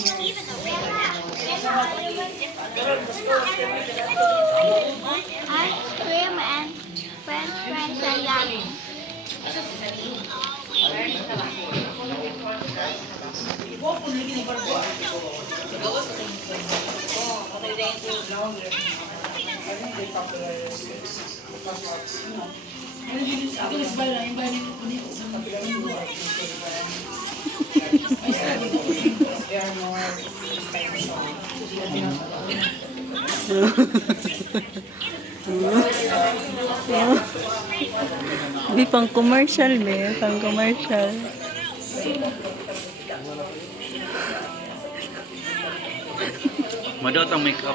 Ice cream and French fries are yummy. Di pang commercial, be. Pang commercial. Madot ang makeup.